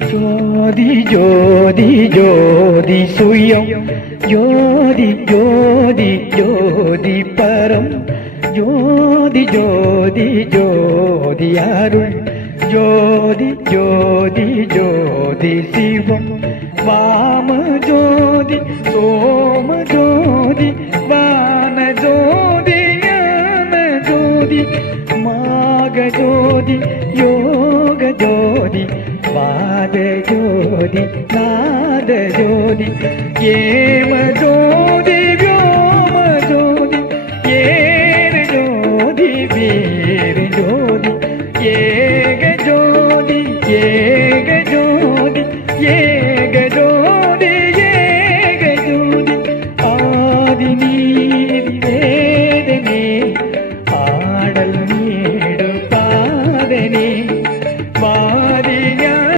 ஜோதி ஜோதி ஜோதி சுயம் ஜோதி ஜோதி ஜோதி பரம் ஜோதி ஜோதி ஜோதி அருள் ஜோதி ஜோதி ஜோதி சிவம் வாம ஜோதி சோம ஜோதி வான ஜோதி ஞான ஜோதி மாக ஜோதி யோக ஜோதி வாத ஜோதி நாத ஜோதி ஏம ஜோதி व्योम ஜோதி ஏர ஜோதி வீர ஜோதி ஏக ஜோதி ஏக ஜோதி ஏ